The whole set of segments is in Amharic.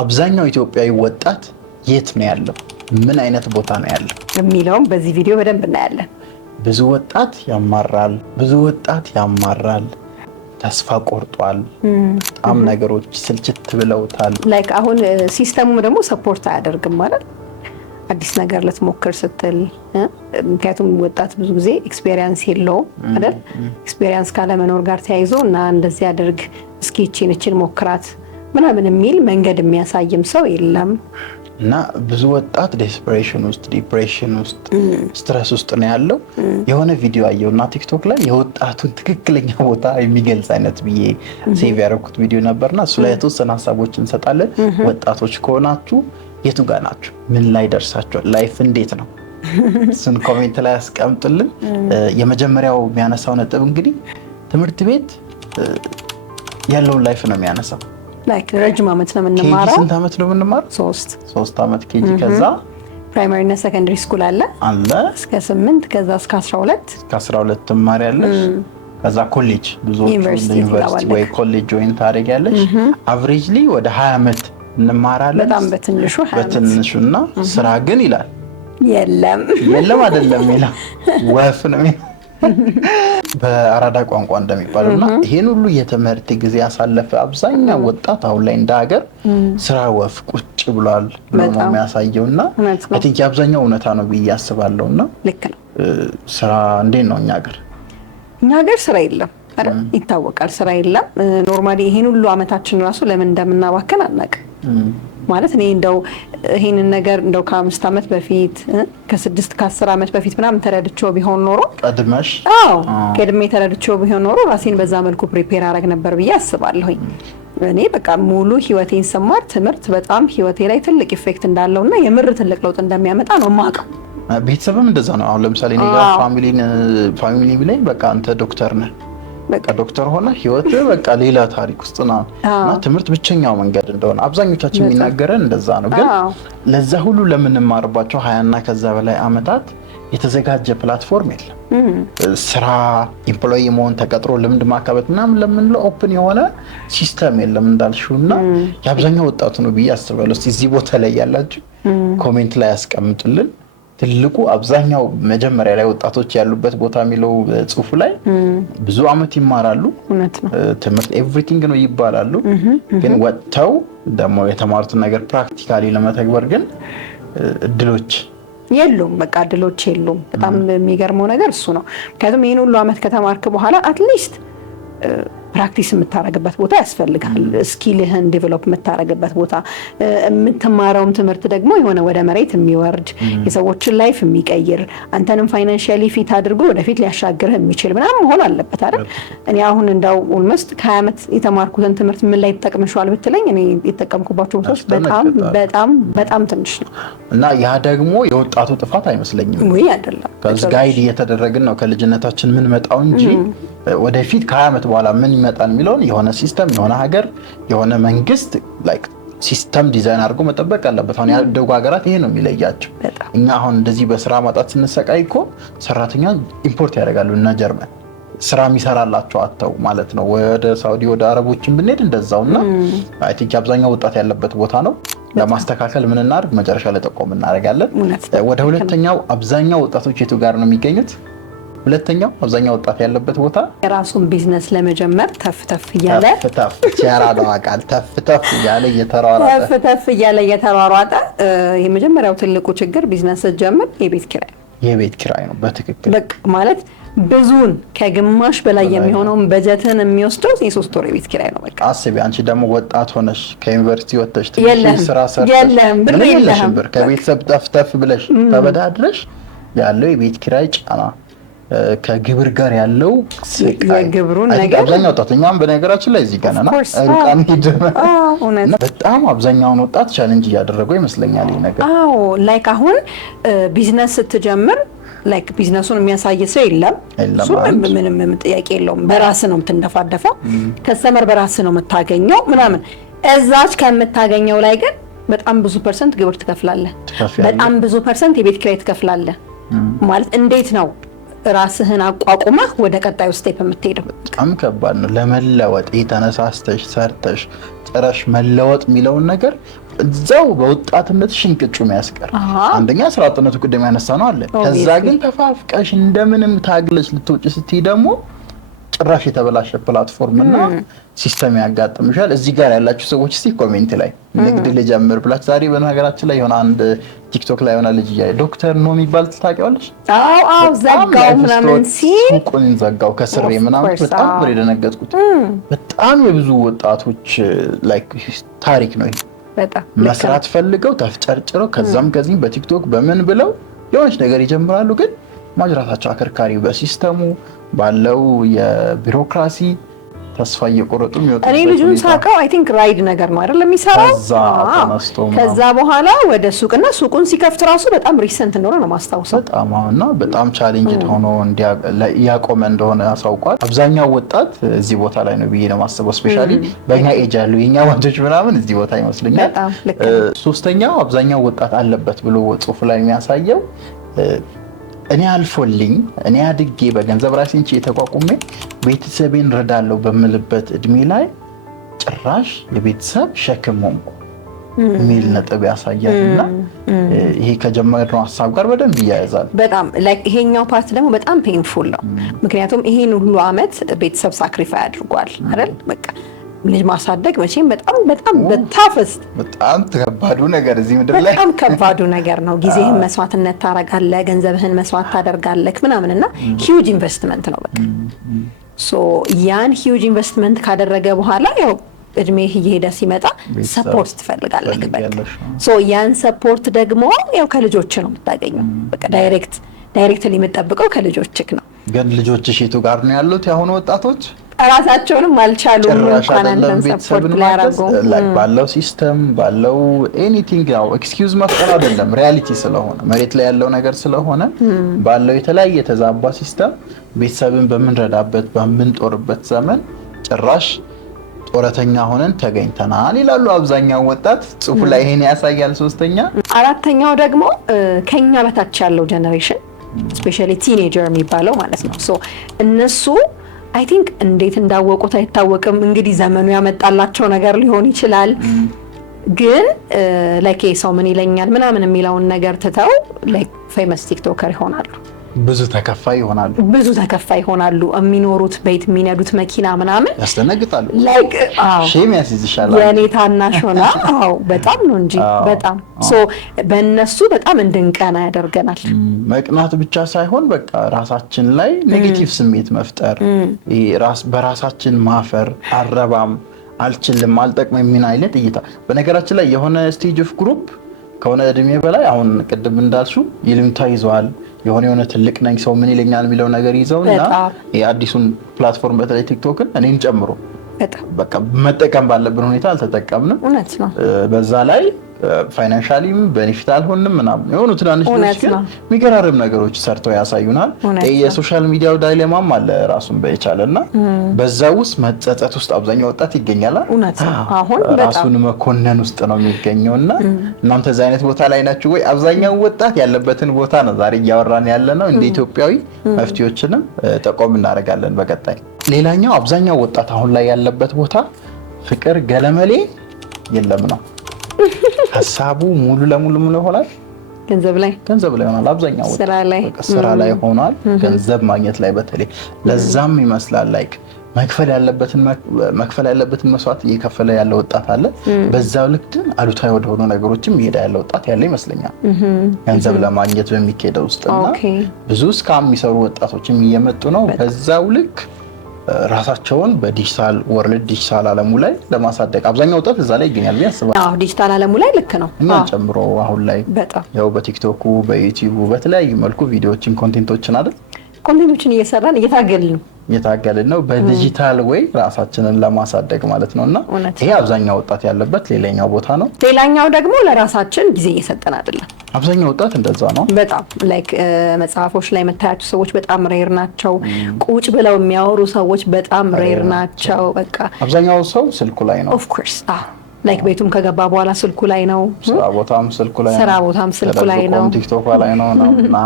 አብዛኛው ኢትዮጵያዊ ወጣት የት ነው ያለው? ምን አይነት ቦታ ነው ያለው የሚለውም በዚህ ቪዲዮ በደንብ እናያለን። ብዙ ወጣት ያማራል፣ ተስፋ ቆርጧል፣ በጣም ነገሮች ስልችት ብለውታል። ላይክ አሁን ሲስተሙ ደግሞ ሰፖርት አያደርግም ማለት አዲስ ነገር ልትሞክር ስትል ምክንያቱም ወጣት ብዙ ጊዜ ኤክስፔሪየንስ የለውም አይደል? ኤክስፔሪየንስ ካለመኖር ጋር ተያይዞ እና እንደዚህ አድርግ እስኪ እቺን ሞክራት ምናምን የሚል መንገድ የሚያሳይም ሰው የለም። እና ብዙ ወጣት ዴስፐሬሽን ውስጥ ዲፕሬሽን ውስጥ ስትረስ ውስጥ ነው ያለው። የሆነ ቪዲዮ አየውና ቲክቶክ ላይ የወጣቱን ትክክለኛ ቦታ የሚገልጽ አይነት ብዬ ሴቭ ያደረኩት ቪዲዮ ነበርና እሱ ላይ የተወሰነ ሀሳቦች እንሰጣለን። ወጣቶች ከሆናችሁ የቱ ጋር ናችሁ? ምን ላይ ደርሳችኋል? ላይፍ እንዴት ነው? እሱን ኮሜንት ላይ አስቀምጡልን። የመጀመሪያው የሚያነሳው ነጥብ እንግዲህ ትምህርት ቤት ያለውን ላይፍ ነው የሚያነሳው። ላይክ ረጅም ዓመት ነው የምንማረው። ስንት ዓመት ነው የምንማረው? 3 ዓመት ኬጂ። ከዛ ፕራይመሪ እና ሰከንደሪ ስኩል አለ እስከ 8 ከዛ እስከ 12 ትማሪያለሽ። ከዛ ኮሌጅ ብዙዎች ዩኒቨርሲቲ ወይ ኮሌጅ ጆይን ታደርጊያለሽ። አቨሬጅሊ ወደ 20 ዓመት እንማራለን። በጣም በትንሹና ስራ ግን ይላል የለም አይደለም ይላል ወፍ ነው በአራዳ ቋንቋ እንደሚባለውና ይሄን ሁሉ የትምህርት ጊዜ ያሳለፈ አብዛኛው ወጣት አሁን ላይ እንደ ሀገር ስራ ወፍ ቁጭ ብሏል ነው የሚያሳየውና አይ ቲንክ አብዛኛው እውነታ ነው ብዬ አስባለሁና ልክ ነው። ስራ እንዴት ነው እኛ ሀገር ስራ የለም አይደል? ይታወቃል ስራ የለም። ኖርማሊ ይሄን ሁሉ አመታችን ራሱ ለምን እንደምናባከን አናውቅም። ማለት እኔ እንደው ይሄንን ነገር እንደው ከ5 ዓመት በፊት ከ6 ከ10 ዓመት በፊት ምናምን ተረድቼው ቢሆን ኖሮ ቀድሜ ተረድቼው ቢሆን ኖሮ ራሴን በዛ መልኩ ፕሪፔር አደረግ ነበር ብዬ አስባለሁ። እኔ በቃ ሙሉ ህይወቴን ሰማር ትምህርት በጣም ህይወቴ ላይ ትልቅ ኢፌክት እንዳለውና የምር ትልቅ ለውጥ እንደሚያመጣ ነው የማውቀው። ቤተሰብም እንደዛ ነው። አሁን ለምሳሌ እኔ ጋር ፋሚሊ ላይ በቃ አንተ ዶክተር ነህ በቃ ዶክተር ሆነ ህይወት በቃ ሌላ ታሪክ ውስጥ ነው እና ትምህርት ብቸኛው መንገድ እንደሆነ አብዛኞቻችን የሚናገረን እንደዛ ነው። ግን ለዛ ሁሉ ለምንማርባቸው 20 እና ከዛ በላይ አመታት የተዘጋጀ ፕላትፎርም የለም። ስራ ኤምፕሎይ መሆን ተቀጥሮ ልምድ ማካበት ምናምን ለምንለው ኦፕን የሆነ ሲስተም የለም እንዳልሽውና የአብዛኛው ወጣቱ ነው ብዬ አስባለሁ። እዚህ ቦታ ላይ ያላችሁ ኮሜንት ላይ ያስቀምጡልን። ትልቁ አብዛኛው መጀመሪያ ላይ ወጣቶች ያሉበት ቦታ የሚለው ጽሁፉ ላይ ብዙ አመት ይማራሉ። ትምህርት ኤቭሪቲንግ ነው ይባላሉ። ግን ወጥተው ደግሞ የተማሩትን ነገር ፕራክቲካሊ ለመተግበር ግን እድሎች የሉም። በቃ እድሎች የሉም። በጣም የሚገርመው ነገር እሱ ነው። ምክንያቱም ይሄን ሁሉ አመት ከተማርክ በኋላ አትሊስት ፕራክቲስ የምታረግበት ቦታ ያስፈልጋል። ስኪልህን ዴቨሎፕ የምታረግበት ቦታ፣ የምትማረውም ትምህርት ደግሞ የሆነ ወደ መሬት የሚወርድ የሰዎችን ላይፍ የሚቀይር አንተንም ፋይናንሻሊ ፊት አድርጎ ወደፊት ሊያሻግርህ የሚችል ምናምን መሆን አለበት አይደል? እኔ አሁን እንዳው ኦልሞስት ከዓመት የተማርኩትን ትምህርት ምን ላይ ተጠቅመሽዋል ብትለኝ እኔ የተጠቀምኩባቸው ቦታዎች በጣም ትንሽ ነው። እና ያ ደግሞ የወጣቱ ጥፋት አይመስለኝም ወይ አይደለም። ከዚህ ጋይድ እየተደረግን ነው ከልጅነታችን ምን መጣው እንጂ ወደፊት ከዓመት በኋላ ምን ይመጣል የሚለውን የሆነ ሲስተም የሆነ ሀገር የሆነ መንግስት ላይክ ሲስተም ዲዛይን አድርጎ መጠበቅ አለበት። አሁን ያደጉ ሀገራት ይሄ ነው የሚለያቸው። እኛ አሁን እንደዚህ በስራ ማጣት ስንሰቃይ እኮ ሰራተኛ ኢምፖርት ያደርጋሉ እና ጀርመን ስራ የሚሰራላቸው አተው ማለት ነው። ወደ ሳውዲ ወደ አረቦችን ብንሄድ እንደዛውና አይ ቲንክ አብዛኛው ወጣት ያለበት ቦታ ነው። ለማስተካከል ምን እናድርግ መጨረሻ ላይ ጠቆም እናደርጋለን። ወደ ሁለተኛው አብዛኛው ወጣቶች የቱ ጋር ነው የሚገኙት? ሁለተኛው አብዛኛው ወጣት ያለበት ቦታ የራሱን ቢዝነስ ለመጀመር ተፍ እያለ እየተሯሯጠ የመጀመሪያው ትልቁ ችግር ቢዝነስ ጀምር የቤት ኪራይ ነው። በትክክል በቃ ማለት ብዙን ከግማሽ በላይ የሚሆነውን በጀትን የሚወስደው የ3 ወር የቤት ኪራይ ነው። በቃ አስቢ አንቺ ደግሞ ወጣት ሆነሽ ከዩኒቨርሲቲ ወጥተሽ ትንሽ ስራ ሰርተሽ ብር ከቤተሰብ ተፍ ብለሽ ተበዳድረሽ ያለው የቤት ኪራይ ጫና ከግብር ጋር ያለው የግብሩን ነገር አብዛኛው ወጣትኛም በነገራችን ላይ እዚህ ጋር እና በጣም አብዛኛውን ወጣት ቻሌንጅ እያደረገው ይመስለኛል ይሄ ነገር። ላይክ አሁን ቢዝነስ ስትጀምር ላይክ ቢዝነሱን የሚያሳይ ሰው የለም። እሱ ምንም ጥያቄ የለውም። በራስ ነው የምትንደፋደፈው። ከስተመር በራስ ነው የምታገኘው ምናምን። እዛች ከምታገኘው ላይ ግን በጣም ብዙ ፐርሰንት ግብር ትከፍላለህ። በጣም ብዙ ፐርሰንት የቤት ኪራይ ትከፍላለህ። ማለት እንዴት ነው ራስህን አቋቁመህ ወደ ቀጣዩ ስቴፕ የምትሄደው? በጣም ከባድ ነው ለመለወጥ። ተነሳስተሽ ሰርተሽ ጥረሽ መለወጥ የሚለውን ነገር እዛው በወጣትነት ሽንቅጩ የሚያስቀር አንደኛ ስራ አጥነቱ ቅድም ያነሳ ነው አለ። ከዛ ግን ተፋፍቀሽ እንደምንም ታግለሽ ልትወጪ ስትይ ደግሞ ጭራሽ የተበላሸ ፕላትፎርም እና ሲስተም ያጋጥምሻል። እዚህ ጋር ያላችሁ ሰዎች እስቲ ኮሜንት ላይ ንግድ ልጀምር ብላችሁ ዛሬ በነገራችን ላይ የሆነ አንድ ቲክቶክ ላይ የሆነ ልጅ ዶክተር ነው የሚባል ታውቂዋለሽ? አዎ ዘጋው ምናምን ሲል ሱቁን ዘጋው ከስሬ ምናምን በጣም ብሬ ደነገጥኩት። በጣም የብዙ ወጣቶች ላይክ ታሪክ ነው ይሄ። በጣም መስራት ፈልገው ተፍጨርጭረው ከዛም ከዚህም በቲክቶክ በምን ብለው የሆነች ነገር ይጀምራሉ ግን ማጅራታቸው አከርካሪ በሲስተሙ ባለው የቢሮክራሲ ተስፋ እየቆረጡ የሚወጡ እኔ ልጁን ሳቀው አይ ቲንክ ራይድ ነገር ነው አይደል የሚሰራው። ከዛ በኋላ ወደ ሱቅና ሱቁን ሲከፍት ራሱ በጣም ሪሰንት እንደሆነ ነው ማስታውሰው። በጣምና በጣም ቻሌንጅ ሆኖ ያቆመ እንደሆነ አሳውቋል። አብዛኛው ወጣት እዚህ ቦታ ላይ ነው ብዬ ነው ማስበው። ስፔሻሊ በእኛ ኤጅ ያሉ የኛ ወንዶች ምናምን እዚህ ቦታ ይመስለኛል። ሶስተኛው አብዛኛው ወጣት አለበት ብሎ ጽሁፍ ላይ የሚያሳየው እኔ አልፎልኝ እኔ አድጌ በገንዘብ ራሴን ተቋቁሜ ቤተሰቤን ረዳለሁ በምልበት እድሜ ላይ ጭራሽ የቤተሰብ ሸክም ሆንኩ የሚል ነጥብ ያሳያልና ይሄ ከጀመርነው ሀሳብ ጋር በደንብ ይያያዛል። በጣም ላይክ ይሄኛው ፓርት ደግሞ በጣም ፔንፉል ነው። ምክንያቱም ይሄን ሁሉ አመት ቤተሰብ ሳክሪፋይ አድርጓል አይደል? በቃ ልጅ ማሳደግ መቼም በጣም በታፈስት በጣም ከባዱ ነገር እዚህ ምድር ላይ በጣም ከባዱ ነገር ነው። ጊዜህን መስዋዕትነት ታደርጋለህ፣ ገንዘብህን መስዋዕት ታደርጋለህ ምናምንና ሂውጅ ኢንቨስትመንት ነው በቃ ሶ ያን ሂውጅ ኢንቨስትመንት ካደረገ በኋላ ያው እድሜህ እየሄደ ሲመጣ ሰፖርት ትፈልጋለህ በቃ ሶ ያን ሰፖርት ደግሞ ያው ከልጆች ነው የምታገኘው። በቃ ዳይሬክትሊ የምትጠብቀው ከልጆችህ ነው። ግን ልጆችሽ የቱ ጋር ነው ያሉት? ያሁኑ ወጣቶች ራሳቸውንም አልቻሉም እንኳን አንተን ሰፖርት ሊያደርጉ ባለው ሲስተም ባለው ኤኒቲንግ ያው ኤክስኪውዝ መፍጠር አይደለም ሪያሊቲ ስለሆነ መሬት ላይ ያለው ነገር ስለሆነ ባለው የተለያየ የተዛባ ሲስተም ቤተሰብን በምንረዳበት በምንጦርበት ዘመን ጭራሽ ጦረተኛ ሆነን ተገኝተናል ይላሉ አብዛኛው ወጣት ጽሁፍ ላይ ይሄን ያሳያል። ሶስተኛ አራተኛው ደግሞ ከኛ በታች ያለው ጀነሬሽን ስፔሻሊ ቲኔጀር የሚባለው ማለት ነው ሶ እነሱ አይ ቲንክ እንዴት እንዳወቁት አይታወቅም። እንግዲህ ዘመኑ ያመጣላቸው ነገር ሊሆን ይችላል። ግን ላይክ ሰው ምን ይለኛል ምናምን የሚለውን ነገር ትተው ላይክ ፌመስ ቲክቶከር ይሆናሉ። ብዙ ተከፋይ ይሆናሉ። የሚኖሩት ቤት የሚነዱት መኪና ምናምን ያስደነግጣሉ። ላይክ ሼም ያስይዝሻል። የኔ ታናሽ ሆና በጣም ነው እንጂ በጣም ሶ በእነሱ በጣም እንድንቀና ያደርገናል። መቅናት ብቻ ሳይሆን በቃ ራሳችን ላይ ኔጌቲቭ ስሜት መፍጠር፣ በራሳችን ማፈር፣ አረባም፣ አልችልም፣ አልጠቅም የሚል አይነት እይታ። በነገራችን ላይ የሆነ ስቴጅ ኦፍ ግሩፕ ከሆነ እድሜ በላይ አሁን ቅድም እንዳልሽው ይልምታ ይዘዋል። የሆነ ትልቅ ነኝ ሰው ምን ይለኛል የሚለው ነገር ይዘውና የአዲሱን ፕላትፎርም በተለይ ቲክቶክን እኔን ጨምሮ በቃ መጠቀም ባለብን ሁኔታ አልተጠቀምንም። እውነት ነው። በዛ ላይ ፋይናንሻሊም ቤኔፊት አልሆንም ምናምን የሆኑ ትናንሽ ልጆች ግን የሚገራርም ነገሮች ሰርተው ያሳዩናል። የሶሻል ሚዲያው ዳይሌማም አለ ራሱን በየቻለና በዛ ውስጥ መጸጸት ውስጥ አብዛኛው ወጣት ይገኛል። አሁን ራሱን መኮነን ውስጥ ነው የሚገኘውና እናንተ እዛ አይነት ቦታ ላይ ናችሁ ወይ? አብዛኛው ወጣት ያለበትን ቦታ ነው ዛሬ እያወራን ያለነው። እንደ ኢትዮጵያዊ መፍትሄዎችንም ጠቆም እናደርጋለን በቀጣይ። ሌላኛው አብዛኛው ወጣት አሁን ላይ ያለበት ቦታ ፍቅር ገለመሌ የለም ነው። ሐሳቡ ሙሉ ለሙሉ ይሆናል ገንዘብ ላይ ሆኗል። አብዛኛው ስራ ላይ ሆኗል፣ ገንዘብ ማግኘት ላይ በተለይ ለዛም ይመስላል ላይክ መክፈል ያለበትን መስዋዕት እየከፈለ ያለ ወጣት አለ። በዛው ልክ ግን አሉታዊ ወደሆኑ ነገሮችም ይሄዳ ያለ ወጣት ያለ ይመስለኛል። ገንዘብ ለማግኘት በሚካሄደው ውስጥና ብዙ ስካም የሚሰሩ ወጣቶችም እየመጡ ነው። በዛው ልክ ራሳቸውን በዲጂታል ወርልድ ዲጂታል ዓለሙ ላይ ለማሳደግ አብዛኛው ወጣት እዛ ላይ ይገኛል ያስባል። ዲጂታል ዓለሙ ላይ ልክ ነው። እኛን ጨምሮ አሁን ላይ ያው በቲክቶኩ በዩቲዩብ በተለያዩ መልኩ ቪዲዮዎችን ኮንቴንቶችን እየሰራን እየታገልን ነው በዲጂታል ወይ ራሳችንን ለማሳደግ ማለት ነውና ይሄ አብዛኛው ወጣት ያለበት ሌላኛው ቦታ ነው። ሌላኛው ደግሞ ለራሳችን ጊዜ እየሰጠን አይደለም። አብዛኛው ወጣት እንደዛ ነው። በጣም ላይክ መጽሐፎች ላይ የምታያቸው ሰዎች በጣም ሬር ናቸው። ቁጭ ብለው የሚያወሩ ሰዎች በጣም ሬር ናቸው። በቃ አብዛኛው ሰው ስልኩ ላይ ነው። ኦፍ ኮርስ ላይክ ቤቱም ከገባ በኋላ ስልኩ ላይ ነው፣ ስራ ቦታም ስልኩ ላይ ነው፣ ቲክቶክ ላይ ነው እና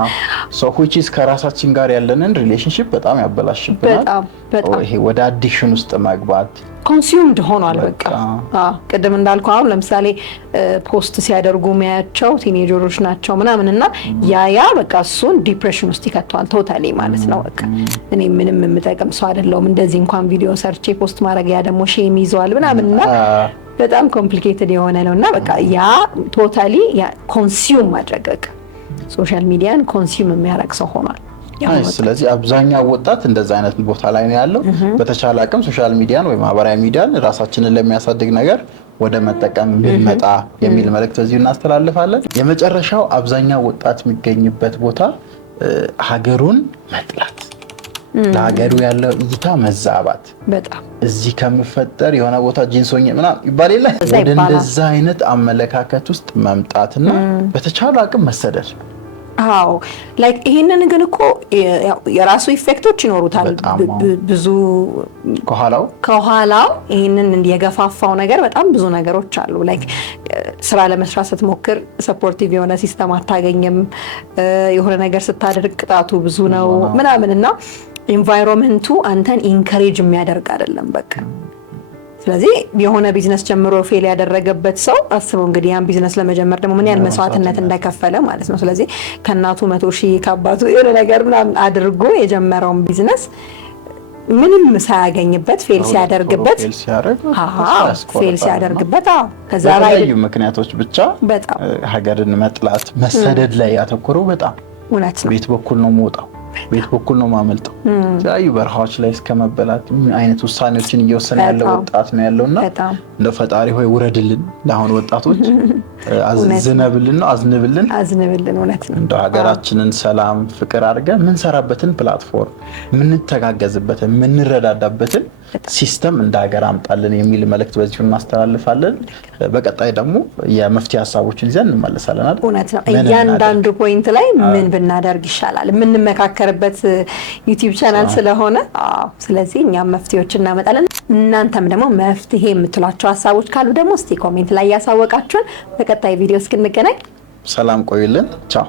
ሶ which is ከራሳችን ጋር ያለንን ሪሌሽንሺፕ በጣም ያበላሽብናል። በጣም ይሄ ወደ አዲክሽን ውስጥ መግባት ኮንሱምድ ሆኗል። በቃ ቅድም እንዳልኩ አሁን ለምሳሌ ፖስት ሲያደርጉ የሚያያቸው ቲኔጀሮች ናቸው ምናምን እና ያ በቃ እሱን ዲፕሬሽን ውስጥ ይከተዋል ቶታሊ ማለት ነው። በቃ እኔ ምንም የምጠቅም ሰው አይደለሁም እንደዚህ እንኳን ቪዲዮ ሰርቼ ፖስት ማድረግ ያ ደግሞ ሼም ይዘዋል ምናምን እና በጣም ኮምፕሊኬትድ የሆነ ነው እና በቃ ያ ቶታሊ ኮንሱም ማድረግ በቃ ሶሻል ሚዲያን ኮንሱም የሚያደርግ ሰው ሆኗል። ስለዚህ አብዛኛው ወጣት እንደዛ አይነት ቦታ ላይ ነው ያለው። በተቻለ አቅም ሶሻል ሚዲያን ወይ ማህበራዊ ሚዲያን ራሳችንን ለሚያሳድግ ነገር ወደ መጠቀም ብንመጣ የሚል መልእክት እዚሁ እናስተላልፋለን። የመጨረሻው አብዛኛው ወጣት የሚገኝበት ቦታ ሀገሩን መጥላት፣ ለሀገሩ ያለው እይታ መዛባት፣ በጣም እዚህ ከምፈጠር የሆነ ቦታ ጂንሶኝ ምናምን ይባል የለ ወደ እንደዛ አይነት አመለካከት ውስጥ መምጣትና በተቻለ አቅም መሰደድ። አዎ ላይክ ይሄንን ግን እኮ የራሱ ኢፌክቶች ይኖሩታል። ብዙ ከኋላው ይሄንን የገፋፋው ነገር በጣም ብዙ ነገሮች አሉ። ላይክ ስራ ለመስራት ስትሞክር ሰፖርቲቭ የሆነ ሲስተም አታገኝም። የሆነ ነገር ስታደርግ ቅጣቱ ብዙ ነው ምናምን እና ኢንቫይሮንመንቱ አንተን ኢንከሬጅ የሚያደርግ አይደለም በቃ። ስለዚህ የሆነ ቢዝነስ ጀምሮ ፌል ያደረገበት ሰው አስበው እንግዲህ ያን ቢዝነስ ለመጀመር ደግሞ ምን ያህል መስዋዕትነት እንደከፈለ ማለት ነው። ስለዚህ ከእናቱ 100,000 ከአባቱ የሆነ ነገር ምናምን አድርጎ የጀመረውን ቢዝነስ ምንም ሳያገኝበት ፌል ሲያደርግበት ከዛ ላይ ምክንያቶች ብቻ ሀገርን መጥላት መሰደድ ላይ ያተኮረው በጣም እውነት ነው። ቤት በኩል ነው የምወጣው፣ ቤት በኩል ነው ማመልጠው። ዛዩ በረሃዎች ላይ እስከመበላት ምን አይነት ውሳኔዎችን እየወሰነ ያለው ወጣት ነው ያለውና እንደው ፈጣሪ ሆይ ውረድልን፣ ለአሁን ወጣቶች አዝንብልን እውነት ነው። እንደው ሀገራችንን ሰላም ፍቅር አድርገን ምን ሰራበትን ፕላትፎርም ምን ተጋገዝበትን ምን ረዳዳበትን ሲስተም እንደ ሀገር አምጣልን የሚል መልእክት በዚሁ እናስተላልፋለን። በቀጣይ ደግሞ የመፍትሄ ሀሳቦችን ይዘን እንመለሳለን አይደል? እውነት ነው። እያንዳንዱ ፖይንት ላይ ምን ብናደርግ ይሻላል የምንመካከርበት ዩቲዩብ ቻናል ስለሆነ ስለዚህ እኛም መፍትሄዎችን እናመጣለን። እናንተም ደግሞ መፍትሄ የምትሏቸው ሀሳቦች ካሉ ደግሞ እስቲ ኮሜንት ላይ ያሳወቃችሁን። በቀጣይ ቪዲዮ እስክንገናኝ ሰላም ቆዩልን። ቻው።